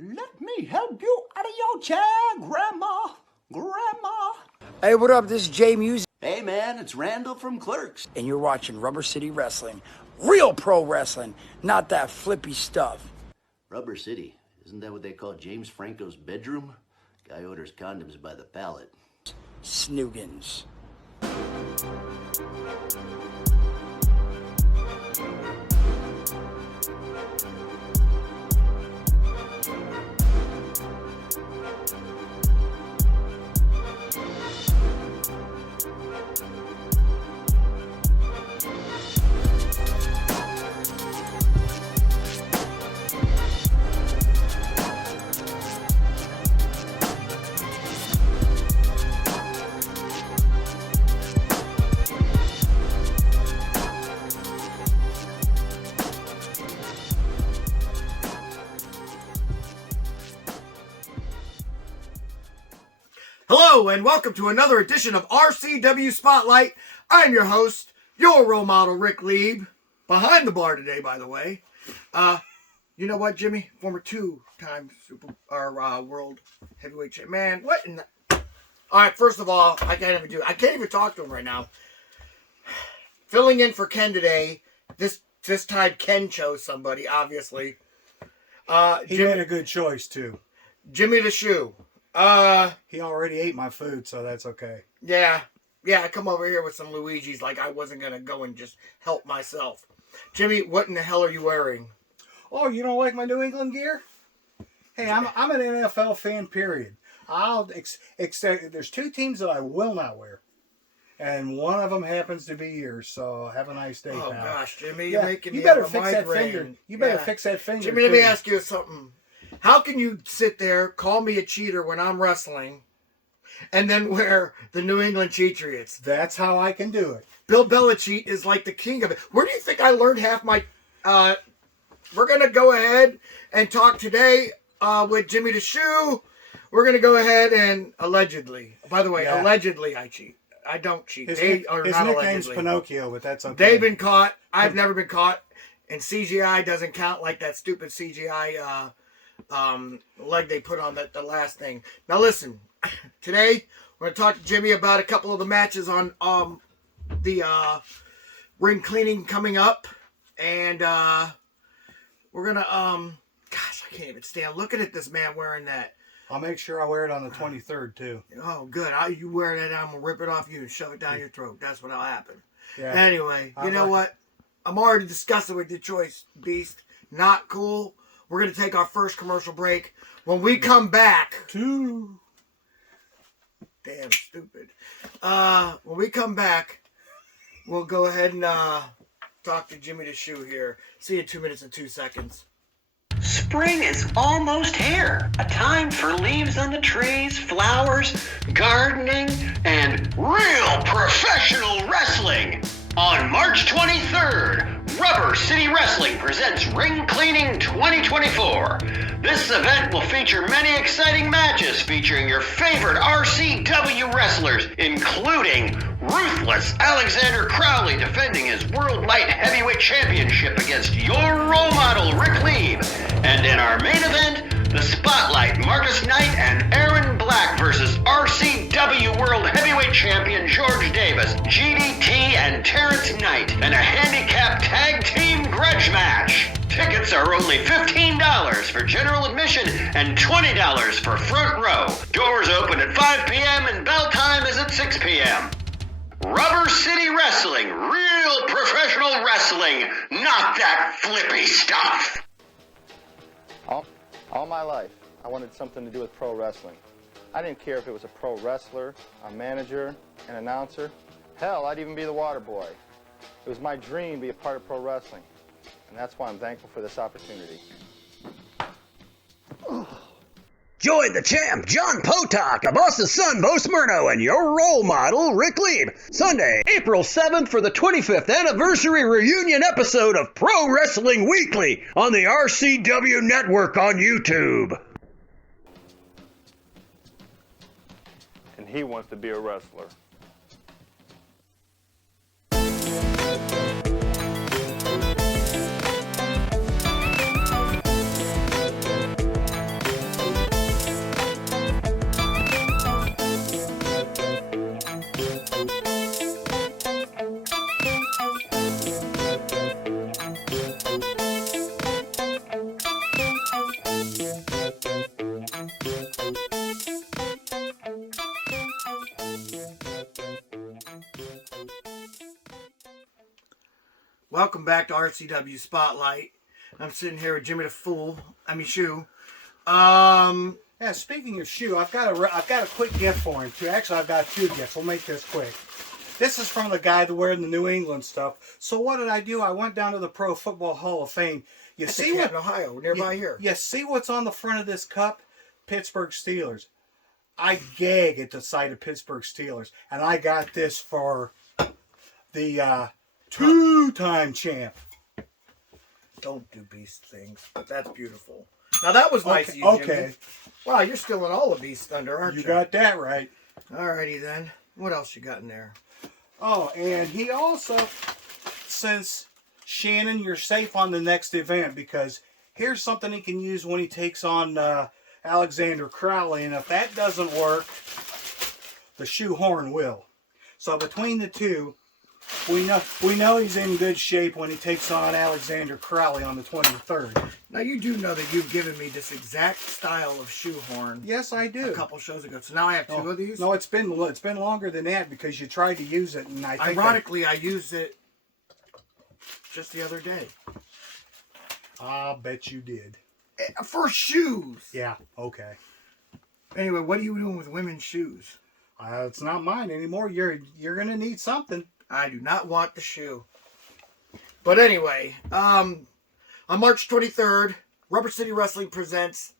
Let me help you out of your chair, Grandma. Grandma. Hey, what up? This is Jay Music. Hey, man, it's Randall from Clerks. And you're watching Rubber City Wrestling. Real pro wrestling, not that flippy stuff. Rubber City. Isn't that what they call James Franco's bedroom? Guy orders condoms by the pallet. Snoogans. Hello and welcome to another edition of RCW Spotlight. I'm your host, your role model, Rick Lieb. Behind the bar today, by the way. You know what, Jimmy? Former two-time world heavyweight champion. Man, what in the... All right, first of all, I can't even talk to him right now. Filling in for Ken today. This time Ken chose somebody, obviously. He made a good choice, too. Jimmy the Shoe. He already ate my food, so that's okay. Yeah, I come over here with some Luigi's like I wasn't going to go and just help myself. Jimmy, what in the hell are you wearing? Oh, you don't like my New England gear? Hey, I'm an NFL fan, period. I'll except there's two teams that I will not wear. And one of them happens to be yours, so have a nice day, Oh, pal. gosh, Jimmy, you're making me you better have a fix that migraine. finger. You better fix that finger, Jimmy, let me too. ask you something. How can you sit there, call me a cheater when I'm wrestling, and then wear the New England Patriots? That's how I can do it. Bill Belichick is like the king of it. Where do you think I learned half my... we're going to go ahead and talk today with Jimmy the Shoe. We're going to go ahead and allegedly... By the way, allegedly I cheat. I don't cheat. His Nickname's allegedly. Pinocchio, but that's okay. They've been caught. I've never been caught. And CGI doesn't count like that stupid CGI... leg they put on the last thing. Now listen, today we're going to talk to Jimmy about a couple of the matches on the ring cleaning coming up, and we're gonna gosh, I can't even stand looking at this man wearing that. I'll make sure I wear it on the 23rd too. Oh good, you wear that, I'm gonna rip it off you and shove it down your throat. That's what'll happen. Yeah. Anyway, you know what, I'm already disgusted with your choice, Beast. Not cool. We're going to take our first commercial break. When we come back... Damn stupid. When we come back, we'll go ahead and talk to Jimmy the Shoe here. See you in 2 minutes and 2 seconds. Spring is almost here. A time for leaves on the trees, flowers, gardening, and real professional wrestling. On March 23rd, Rubber City Wrestling presents Ring Cleaning 2024. This event will feature many exciting matches featuring your favorite RCW wrestlers, including Ruthless Alexander Crowley defending his World Light Heavyweight Championship against your role model, Rick Lieb. And in our main event, the Spotlight, Marcus Knight and Aaron Black versus RCW World Heavyweight Champion George Davis, GDT and Terrence Knight, and a handicap tag team grudge match. Tickets are only $15 for general admission and $20 for front row. Doors open at 5 p.m. and bell time is at 6 p.m. Rubber City Wrestling, real professional wrestling, not that flippy stuff. All my life, I wanted something to do with pro wrestling. I didn't care if it was a pro wrestler, a manager, an announcer. Hell, I'd even be the water boy. It was my dream to be a part of pro wrestling, and that's why I'm thankful for this opportunity. Join the champ, John Potok, the boss's son, Bo Smyrno, and your role model, Rick Lieb. Sunday, April 7th for the 25th anniversary reunion episode of Pro Wrestling Weekly on the RCW Network on YouTube. And he wants to be a wrestler. Welcome back to RCW Spotlight. I'm sitting here with Jimmy the Shoe. Yeah, speaking of shoe, I've got a quick gift for him too. Actually, I've got two gifts. We'll make this quick. This is from the guy that wearing the New England stuff. So what did I do? I went down to the Pro Football Hall of Fame. You That's see in what? Canton, Ohio, nearby here. You see what's on the front of this cup? Pittsburgh Steelers. I gag at the sight of Pittsburgh Steelers, and I got this for the two-time champ. Don't do beast things, but that's beautiful. Now that was nice of you, Jimmy. Okay. Wow, you're stealing all of Beast Thunder, aren't you? You got that right. Alrighty then. What else you got in there? Oh, and he also says, Shannon, you're safe on the next event because here's something he can use when he takes on Alexander Crowley, and if that doesn't work, the shoehorn will. So between the two, we know he's in good shape when he takes on Alexander Crowley on the 23rd. Now you do know that you've given me this exact style of shoehorn. Yes, I do. A couple shows ago. So now I have two of these. No, it's been longer than that because you tried to use it, and I think ironically I used it just the other day. I'll bet you did. For shoes. Yeah. Okay. Anyway, what are you doing with women's shoes? It's not mine anymore. You're gonna need something. I do not want the shoe. But anyway, on March 23rd, Rubber City Wrestling presents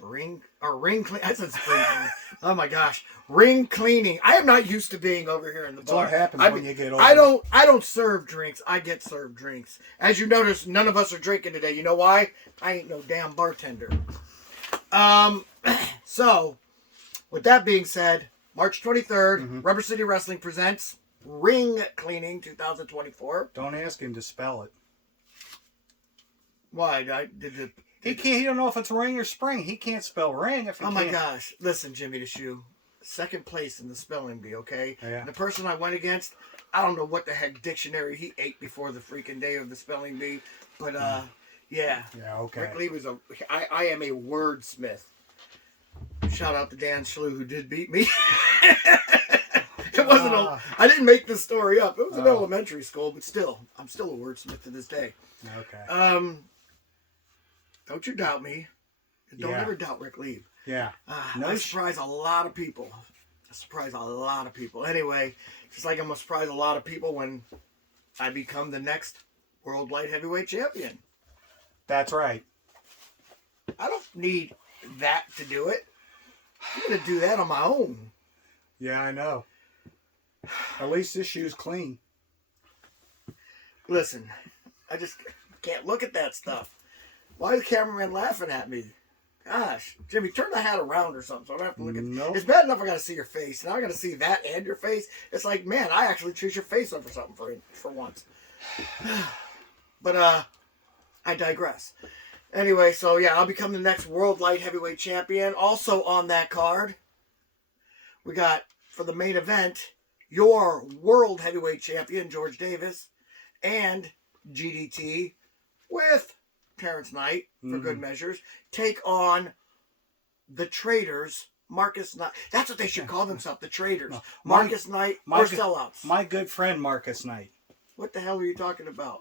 ring cleaning. I said spring cleaning. Oh my gosh, ring cleaning. I am not used to being over here in the bar. That's what happens when you get older. I don't serve drinks. I get served drinks. As you notice, none of us are drinking today. You know why? I ain't no damn bartender. So, with that being said, March 23rd, Rubber City Wrestling presents Ring Cleaning 2024. Don't ask him to spell it. Why? He can't. He don't know if it's ring or spring. He can't spell ring if he Oh can't. my gosh! Listen, Jimmy the Shoe, second place in the spelling bee. Okay. Yeah. And the person I went against, I don't know what the heck dictionary he ate before the freaking day of the spelling bee, but yeah. Yeah. Okay. Rick Lee was I am a wordsmith. Shout out to Dan Schlew who did beat me. It wasn't I didn't make this story up. It was in elementary school, but still, I'm still a wordsmith to this day. Okay. Don't you doubt me. Don't ever doubt Rick Lee. Yeah. I surprise a lot of people. Anyway, just like I'm going to surprise a lot of people when I become the next World Light Heavyweight Champion. That's right. I don't need that to do it. I'm going to do that on my own. Yeah, I know. At least this shoe's clean. Listen, I just can't look at that stuff. Why is the cameraman laughing at me? Gosh, Jimmy, turn the hat around or something so I don't have to look at Nope. It's bad enough I got to see your face. Now I got to see that and your face. It's like, man, I actually choose your face over something for once. But I digress. Anyway, so yeah, I'll become the next World Light Heavyweight Champion. Also on that card, we got, for the main event, your World Heavyweight Champion, George Davis, and GDT with Terrence Knight, for good measures, take on the Traitors, Marcus Knight. That's what they should call themselves, the Traitors. No, Marcus Knight or Sellouts. My good friend Marcus Knight. What the hell are you talking about?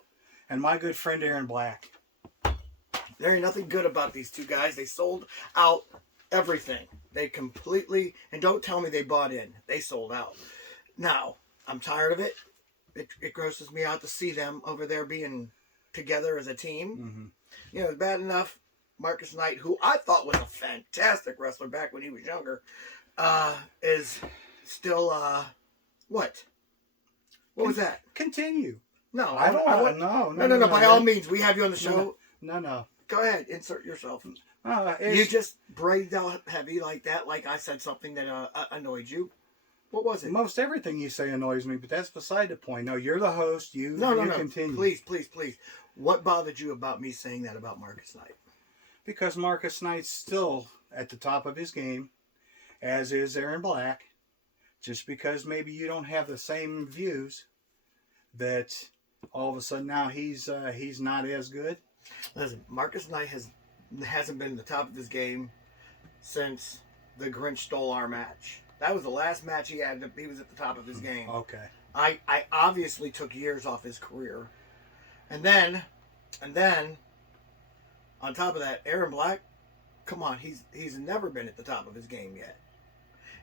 And my good friend Aaron Black. There ain't nothing good about these two guys. They sold out everything. They completely, and don't tell me they bought in. They sold out. Now, I'm tired of it. It grosses me out to see them over there being together as a team. Mm-hmm. You know, it's bad enough Marcus Knight, who I thought was a fantastic wrestler back when he was younger, is still, what? What was that? Continue. No, I don't want No. By all means, we have you on the show. No. Go ahead, insert yourself. You It's just braided out heavy like that, like I said something that annoyed you. What was it? most everything you say annoys me, but that's beside the point. No, you're the host. You continue. Please. What bothered you about me saying that about Marcus Knight? Because Marcus Knight's still at the top of his game, as is Aaron Black. Just because maybe you don't have the same views, that all of a sudden now he's not as good. Listen, Marcus Knight hasn't been in the top of his game since the Grinch stole our match. That was the last match he had. He was at the top of his game. Okay. I obviously took years off his career. And then, on top of that, Aaron Black, come on, he's never been at the top of his game yet.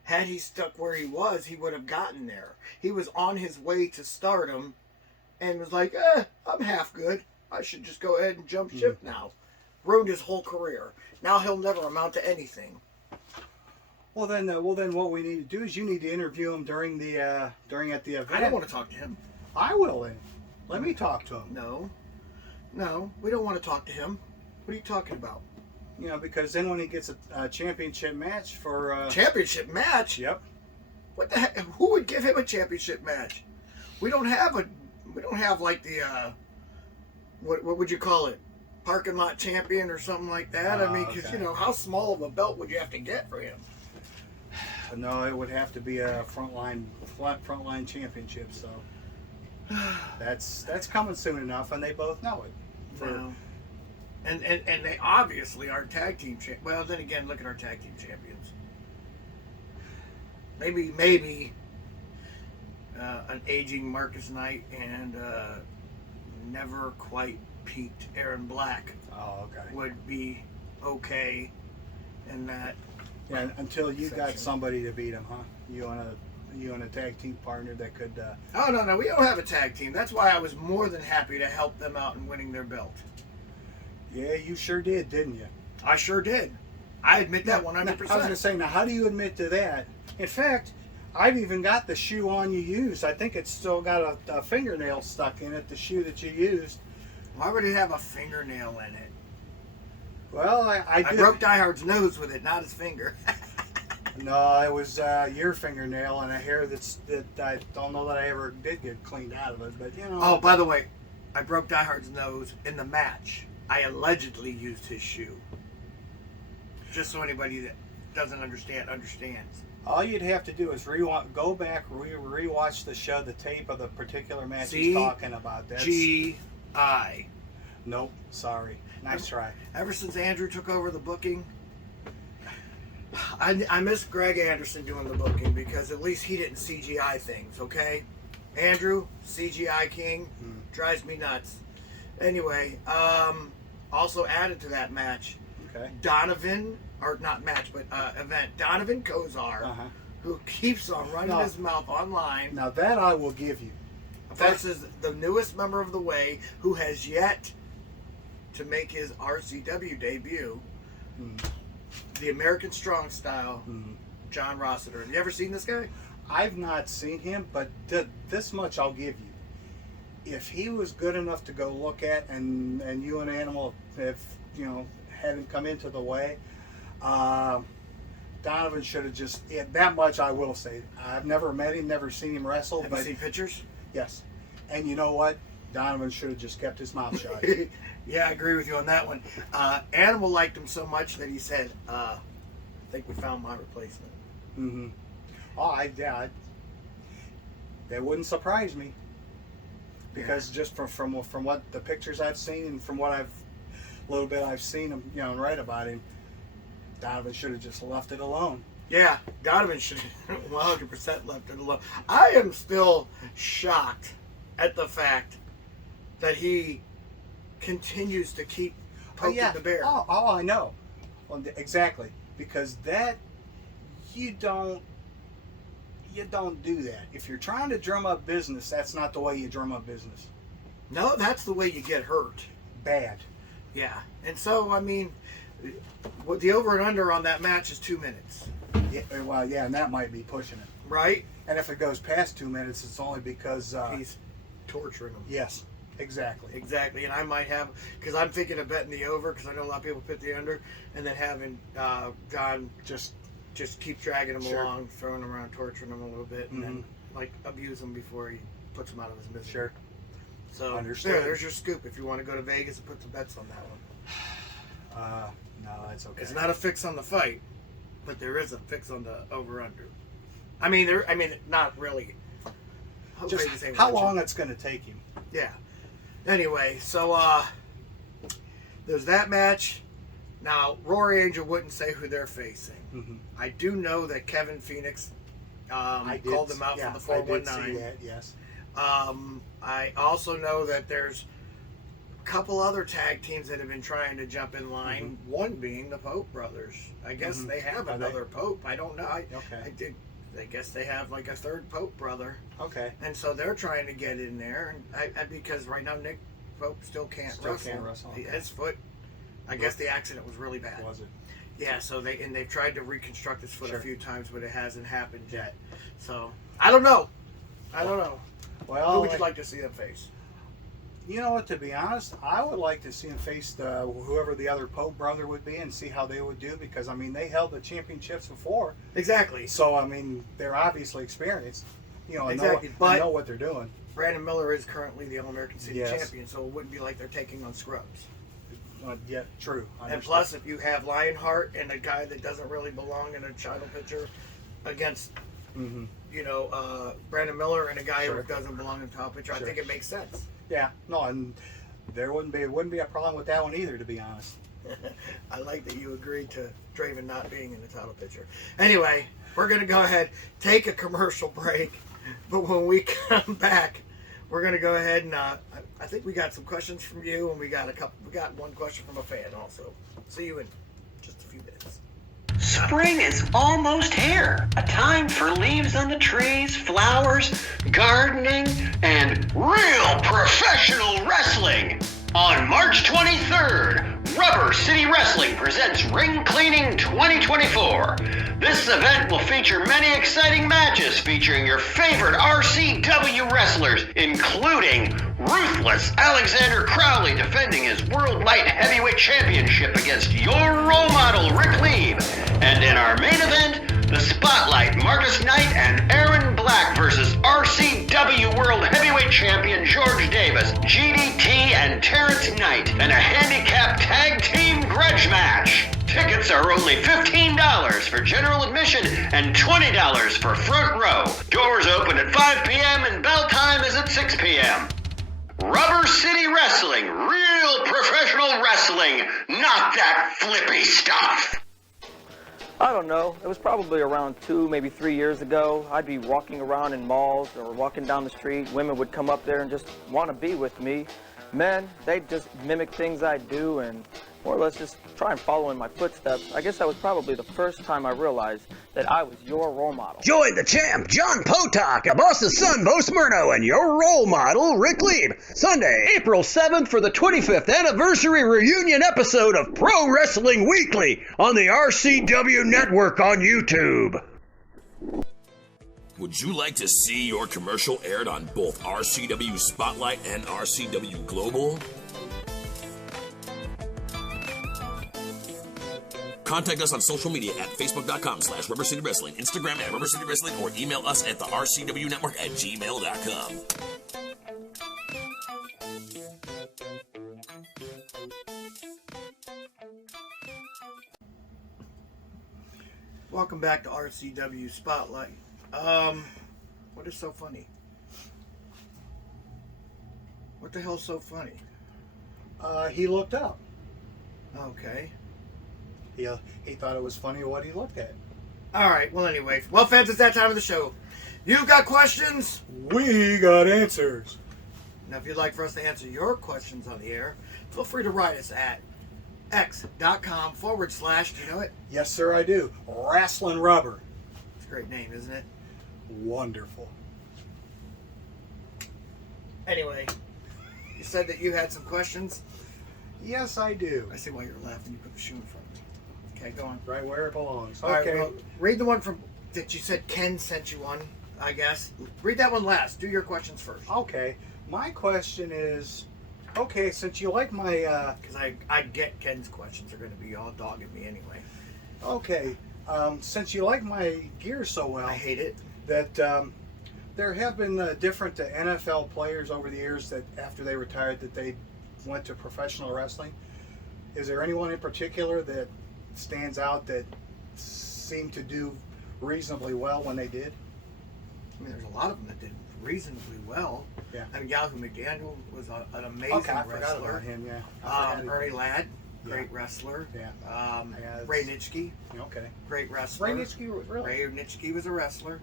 Had he stuck where he was, he would have gotten there. He was on his way to stardom and was like, I'm half good. I should just go ahead and jump ship now. Ruined his whole career. Now he'll never amount to anything. Well then, what we need to do is you need to interview him during at the event. I don't want to talk to him. I will then. Let me talk to him. No, we don't want to talk to him. What are you talking about? You know, because then when he gets a championship match for championship match? Yep. What the heck? Who would give him a championship match? We don't have like the what would you call it? Parking lot champion or something like that. I mean, because okay. you know, how small of a belt would you have to get for him? No, it would have to be a frontline championship. So that's coming soon enough, and they both know it. Well, and they obviously are tag team well, then again, look at our tag team champions. Maybe an aging Marcus Knight and never quite peaked Aaron Black would be okay in that. Yeah, until you got somebody to beat him, huh? You and a tag team partner that could. Oh no, we don't have a tag team. That's why I was more than happy to help them out in winning their belt. Yeah, you sure did, didn't you? I sure did. I admit that 100%. I was going to say, now how do you admit to that? In fact, I've even got the shoe on you used. I think it's still got a fingernail stuck in it, the shoe that you used. Why would it have a fingernail in it? Well, I broke Die Hard's nose with it, not his finger. No, it was your fingernail and a hair that I don't know that I ever did get cleaned out of it, but you know. Oh, by the way, I broke Die Hard's nose in the match. I allegedly used his shoe. Just so anybody that doesn't understands. All you'd have to do is go back, rewatch the show, the tape of the particular match he's talking about. That's G.I. Nope, sorry. Nice try. Ever since Andrew took over the booking, I miss Greg Anderson doing the booking because at least he didn't CGI things, okay? Andrew, CGI king, drives me nuts. Anyway, also added to that match, Donovan, or not match, but event, Donovan Kozar, who keeps on running his mouth online. Now that I will give you. Versus the newest member of the Way, who has yet to make his RCW debut, the American Strong Style, John Rossiter. Have you ever seen this guy? I've not seen him, but this much I'll give you. If he was good enough to go look at, and you and Animal have, had him come into the Way, Donovan should have just, that much I will say. I've never met him, never seen him wrestle. Have you seen pictures? Yes. And you know what? Donovan should have just kept his mouth shut. Yeah, I agree with you on that one. Animal liked him so much that he said, I think we found my replacement. Mm-hmm. Oh, that wouldn't surprise me. Because just from what the pictures I've seen and from what I've seen him, and read about him, Donovan should have just left it alone. Yeah, Donovan should have 100% left it alone. I am still shocked at the fact that he continues to keep poking the bear. Oh, I know. Well, exactly. Because that, you don't do that. If you're trying to drum up business, that's not the way you drum up business. No, that's the way you get hurt. Bad. Yeah. And so, I mean, what the over and under on that match is 2 minutes. Yeah, well, yeah, and that might be pushing it. Right? And if it goes past 2 minutes, it's only because... he's torturing them. Yes, exactly. Exactly. And I might have... Because I'm thinking of betting the over, because I know a lot of people put the under, and then having John just keep dragging him along, throwing him around, torturing him a little bit, and then, abuse him before he puts him out of his misery. Sure. So, there's your scoop if you want to go to Vegas and put some bets on that one. No, that's okay. It's not a fix on the fight, but there is a fix on the over-under. Not really. Just how long it's going to take him. Yeah. Anyway, so there's that match. Now, Rory Angel wouldn't say who they're facing. Mm-hmm. I do know that Kevin Phoenix called them out for the 419. I did see that, yes. I also know that there's couple other tag teams that have been trying to jump in line. One being the Pope brothers. I guess they have another Pope. I don't know. I guess they have like a third Pope brother. Okay. And so they're trying to get in there, and because right now Nick Pope still can't wrestle. Okay. His foot. I guess the accident was really bad. Was it? Yeah. So they've tried to reconstruct his foot a few times, but it hasn't happened yet. So I don't know. Well, who would you like to see them face? You know what? To be honest, I would like to see them face whoever the other Pope brother would be and see how they would do, because I mean they held the championships before. Exactly. So I mean they're obviously experienced. You know, exactly. I know what they're doing. Brandon Miller is currently the All-American City Champion, so it wouldn't be like they're taking on scrubs. Yeah, true. And plus, if you have Lionheart and a guy that doesn't really belong in a title picture against, Brandon Miller and a guy who doesn't belong in the title picture, I think it makes sense. Yeah, no, and it wouldn't be a problem with that one either, to be honest. I like that you agreed to Draven not being in the title picture. Anyway, we're gonna go ahead, take a commercial break, but when we come back, we're gonna go ahead and I think we got some questions from you, and we got one question from a fan also. See you in just a few minutes. Spring is almost here. A time for leaves on the trees, flowers, gardening, and real professional wrestling. On March 23rd, Rubber City Wrestling presents Ring Cleaning 2024. This event will feature many exciting matches featuring your favorite RCW wrestlers, including Ruthless Alexander Crowley defending his World Light Heavyweight Championship against your role model, Rick Lieb. And in our main event, the Spotlight, Marcus Knight and Aaron Black versus RCW World Heavyweight Champion George Davis, GDT and Terrence Knight, and a handicap tag team grudge match. Tickets are only $15 for general admission and $20 for front row. Doors open at 5 p.m. and bell time is at 6 p.m. Rubber City Wrestling, real professional wrestling, not that flippy stuff. I don't know. It was probably around 2, maybe 3 years ago. I'd be walking around in malls or walking down the street. Women would come up there and just want to be with me. Men, they'd just mimic things I do and more or less just try and follow in my footsteps. I guess that was probably the first time I realized that I was your role model. Join the champ, John Potok, a boss's son, Bo Smyrno, and your role model, Rick Lieb. Sunday, April 7th for the 25th anniversary reunion episode of Pro Wrestling Weekly on the RCW Network on YouTube. Would you like to see your commercial aired on both RCW Spotlight and RCW Global? Contact us on social media at facebook.com/Rubber City Wrestling, Instagram at Rubber City Wrestling, or email us at the RCW Network at gmail.com. Welcome back to RCW Spotlight. What is so funny? What the hell's so funny? He looked up. Okay. He thought it was funny what he looked at. All right. Well, anyway. Well, fans, it's that time of the show. You've got questions. We got answers. Now, if you'd like for us to answer your questions on the air, feel free to write us at x.com/, do you know it? Yes, sir, I do. Wrestling Rubber. It's a great name, isn't it? Wonderful. Anyway, you said that you had some questions. Yes, I do. I see why you're laughing. You put the shoe in front of me. Okay, go on. Right where it belongs. All Okay. right, well, read the one that you said Ken sent you one, I guess. Read that one last. Do your questions first. Okay. My question is, okay, since you like my... Because I get Ken's questions. They're going to be all dogging me anyway. Okay. Since you like my gear so well... I hate it. That there have been different NFL players over the years that after they retired that they went to professional wrestling. Is there anyone in particular that stands out that seemed to do reasonably well when they did? I mean, there's a lot of them that did reasonably well. Yeah. I mean, Yahoo McDaniel was an amazing Okay, I wrestler. forgot about him, yeah. Ernie Ladd, great wrestler. Yeah. Ray Nitschke, Okay. great wrestler. Ray Nitschke, really? Ray Nitschke was a wrestler.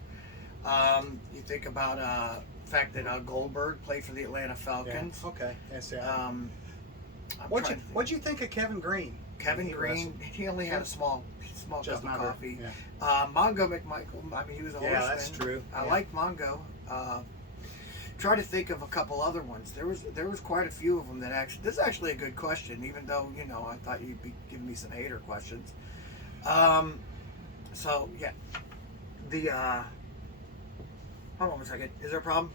You think about the fact that Goldberg played for the Atlanta Falcons. Yeah. Okay. Yes, yeah. What'd you think of Kevin Green? Kevin Green, he only had a small Just cup of not coffee. yeah. Mongo McMichael, I mean, he was a Yeah, horseman. that's true. I Yeah. like Mongo. Try to think of a couple other ones. There was quite a few of them that actually. This is actually a good question, even though I thought you'd be giving me some hater questions. So yeah, the hold on a second. Is there a problem?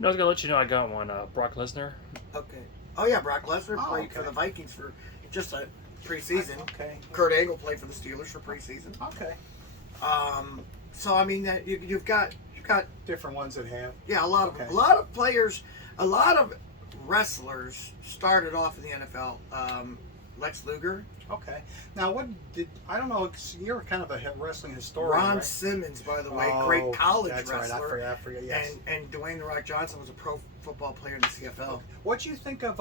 No, I was gonna let you know I got one. Brock Lesnar. Okay. Oh yeah, Brock Lesnar Oh, played for okay. the Vikings for just a preseason. Okay. Kurt Angle played for the Steelers for preseason. Okay. So I mean that you've got Different ones that have. yeah, a lot of players, a lot of wrestlers started off in the NFL. Lex Luger, Okay. Now, I don't know, you're kind of a wrestling historian, Ron right? Simmons, by the way, Oh, great college that's wrestler. Right. I forget. Yes. And Dwayne The Rock Johnson was a pro football player in the CFL. What'd you think of?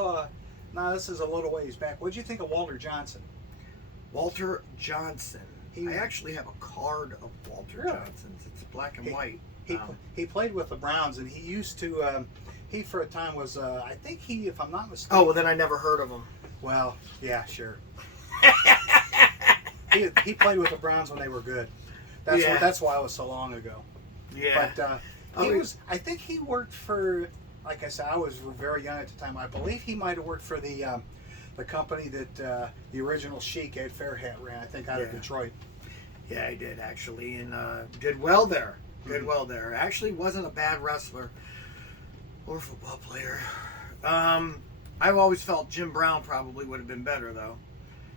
Now this is a little ways back. What'd you think of Walter Johnson? Walter Johnson. He- I actually have a card of Walter Really? Johnson's. It's black and white. He played with the Browns, and he used to. He for a time was. I think he, if I'm not mistaken. Oh, well then I never heard of him. Well, yeah, sure. he played with the Browns when they were good. That's why it was so long ago. Yeah. But I think he worked for. Like I said, I was very young at the time. I believe he might have worked for the company that the original Sheik Ed Fairhat ran. I think out of Detroit. Yeah, he did actually, and did well there. Actually, wasn't a bad wrestler or football player. I've always felt Jim Brown probably would have been better though.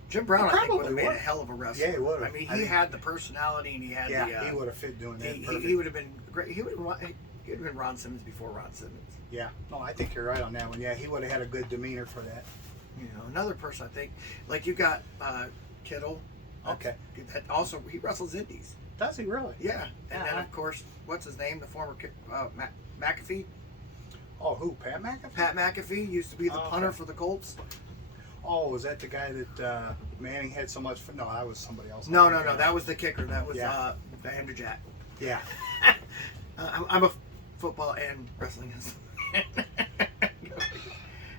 Jim Brown, I think, would have made a hell of a wrestler. Yeah, he would have. I mean, he had the personality, and he had he would have fit doing that. He would have been great. He would have been Ron Simmons before Ron Simmons. Yeah, no, I think you're right on that one. Yeah, he would have had a good demeanor for that. Another person I think, like you got Kittle. Okay. That also, he wrestles indies. Does he really? Yeah. And then of course, what's his name? The former McAfee. Oh, who? Pat McAfee? Pat McAfee used to be the punter for the Colts. Oh, was that the guy that Manning had so much fun? No, that was somebody else. No. That was the kicker. That was Vander Jack. Yeah. I'm a football and wrestling.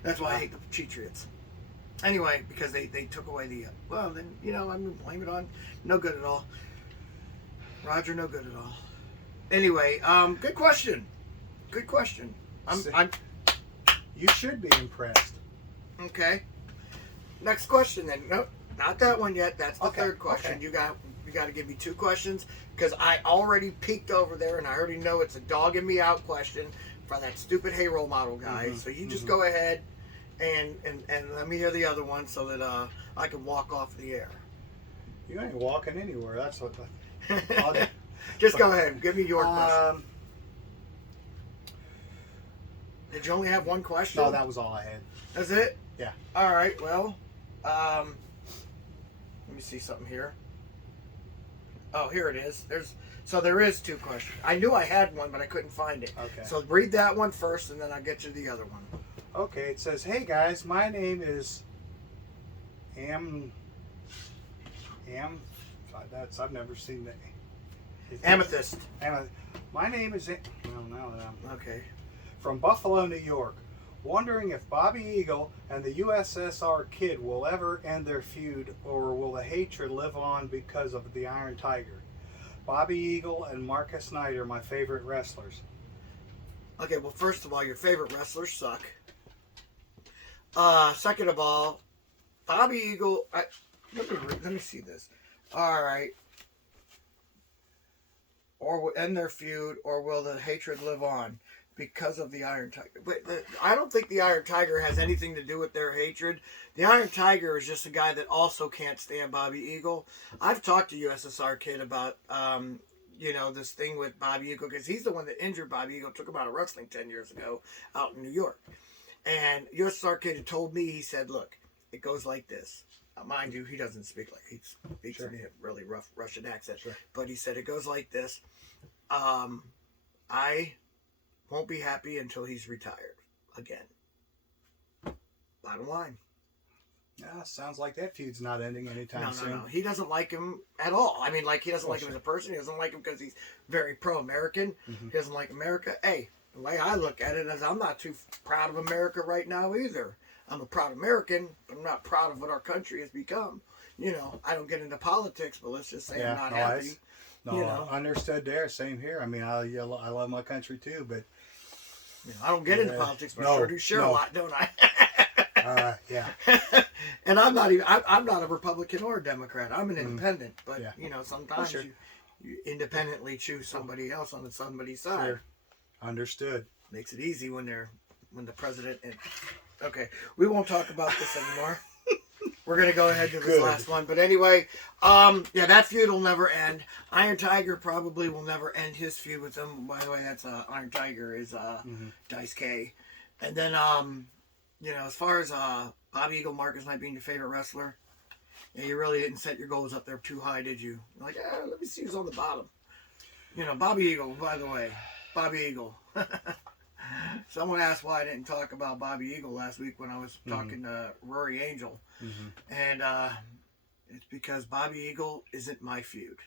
That's why I hate the Patriots. Anyway, because they took away the well, then I'm gonna blame it on no good at all. Roger, no good at all. Anyway, good question. You should be impressed. Okay. Next question then. Nope, not that one yet. That's the third question. Okay. You got to give me two questions because I already peeked over there and I already know it's a dogging me out question for that stupid Hey Role Model guy. So you just go ahead and let me hear the other one so that I can walk off the air. You ain't walking anywhere. That's what. Just go ahead. Give me your question. Did you only have one question? No, that was all I had. That's it? Yeah. All right. Well, let me see something here. Oh, here it is. There is two questions. I knew I had one, but I couldn't find it. Okay. So read that one first, and then I'll get you the other one. Okay, it says, "Hey guys, my name is I've never seen that. Amethyst. My name is well, now that I'm Okay. from Buffalo, New York. Wondering if Bobby Eagle and the USSR Kid will ever end their feud, or will the hatred live on because of the Iron Tiger? Bobby Eagle and Marcus Knight are my favorite wrestlers." Okay, well, first of all, your favorite wrestlers suck. Second of all, Bobby Eagle... Let me see this. All right. Or will end their feud, or will the hatred live on because of the Iron Tiger? But I don't think the Iron Tiger has anything to do with their hatred. The Iron Tiger is just a guy that also can't stand Bobby Eagle. I've talked to USSR Kid about, this thing with Bobby Eagle, because he's the one that injured Bobby Eagle, took him out of wrestling 10 years ago out in New York. And USSR Kid had told me, he said, look, it goes like this. Mind you, he doesn't speak like he speaks in a really rough Russian accent. Sure. But he said it goes like this. I won't be happy until he's retired again. Bottom line. Yeah, sounds like that feud's not ending anytime soon. No. He doesn't like him at all. I mean, he doesn't like him as a person. He doesn't like him because he's very pro-American. He doesn't like America. Hey, the way I look at it is I'm not too proud of America right now either. I'm a proud American, but I'm not proud of what our country has become. You know, I don't get into politics, but let's just say I'm not happy. Understood there. Same here. I mean, I love my country too, but you know, I don't get into politics, but I sure do share a lot, don't I? Yeah. And I'm not a Republican or a Democrat. I'm an independent, but you know, sometimes you independently choose somebody else on somebody's side. Sure. Understood. Makes it easy when the president. Okay, we won't talk about this anymore. We're gonna go ahead to this last one, but anyway, that feud will never end. Iron Tiger probably will never end his feud with him. By the way, that's Iron Tiger is Dice K, and then you know, as far as Bobby Eagle Marcus Knight being your favorite wrestler, you really didn't set your goals up there too high, did you? You're like, let me see who's on the bottom. You know, Bobby Eagle, by the way, Bobby Eagle. Someone asked why I didn't talk about Bobby Eagle last week when I was talking to Rory Angel. And it's because Bobby Eagle isn't my feud.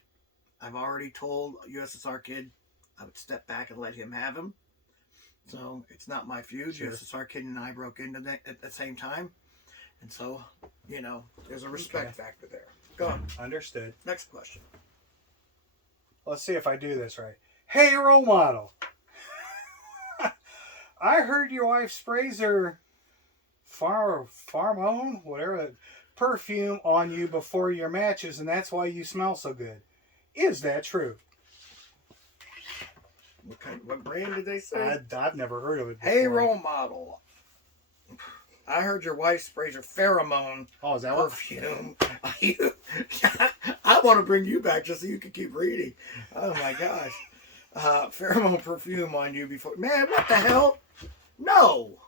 I've already told USSR Kid I would step back and let him have him. So it's not my feud. Sure. USSR Kid and I broke into that at the same time. And so, you know, there's a respect factor there. Go on. Understood. Next question. Let's see if I do this right. Hey, role model. I heard your wife sprays her pheromone, whatever, perfume on you before your matches, and that's why you smell so good. Is that true? What brand did they say? I've never heard of it before. Hey, role model. I heard your wife sprays her pheromone is that perfume. I want to bring you back just so you can keep reading. Oh my gosh. Pheromone perfume on you before. Man, what the hell? No.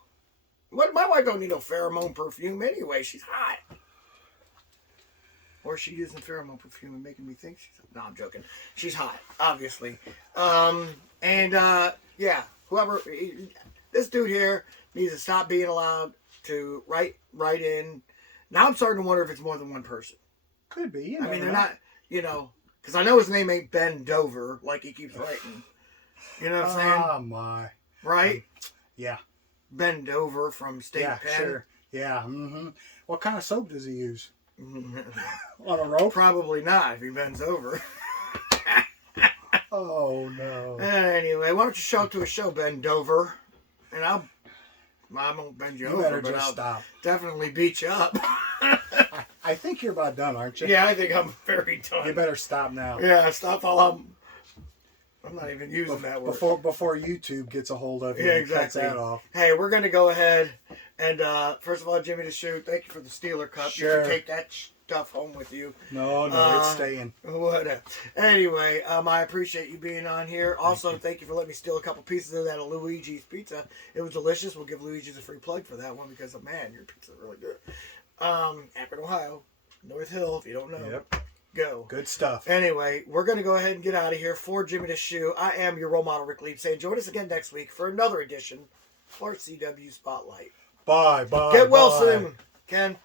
My wife don't need no pheromone perfume anyway. She's hot. Or she using pheromone perfume and making me think she's... No, I'm joking. She's hot, obviously. Whoever... This dude here needs to stop being allowed to write in. Now I'm starting to wonder if it's more than one person. Could be. I mean, they're not, you know... Because I know his name ain't Ben Dover, like he keeps writing. You know what I'm saying? Oh, my. Right? Yeah. Ben Dover from State Pen. Sure. Yeah. Mm-hmm. What kind of soap does he use? On a rope? Probably not if he bends over. Oh, no. Anyway, why don't you show up to a show, Ben Dover? And I won't bend you over, but I'll stop. Definitely beat you up. I think you're about done, aren't you? Yeah, I think I'm very done. You better stop now. Yeah, stop while I'm not even using that word. Before YouTube gets a hold of you and exactly. Cuts that off. Hey, we're going to go ahead and, first of all, Jimmy the Shoe, thank you for the Steeler Cup. Sure. You can take that stuff home with you. No, it's staying. Whatever. Anyway, I appreciate you being on here. Also, thank you for letting me steal a couple pieces of that Luigi's pizza. It was delicious. We'll give Luigi's a free plug for that one because, man, your pizza is really good. Akron, Ohio, North Hill, if you don't know. Yep. Go. Good stuff. Anyway, we're going to go ahead and get out of here. For Jimmy the Shoe, I am your role model, Rick Lieb, saying join us again next week for another edition of RCW Spotlight. Bye. Get well soon, Ken.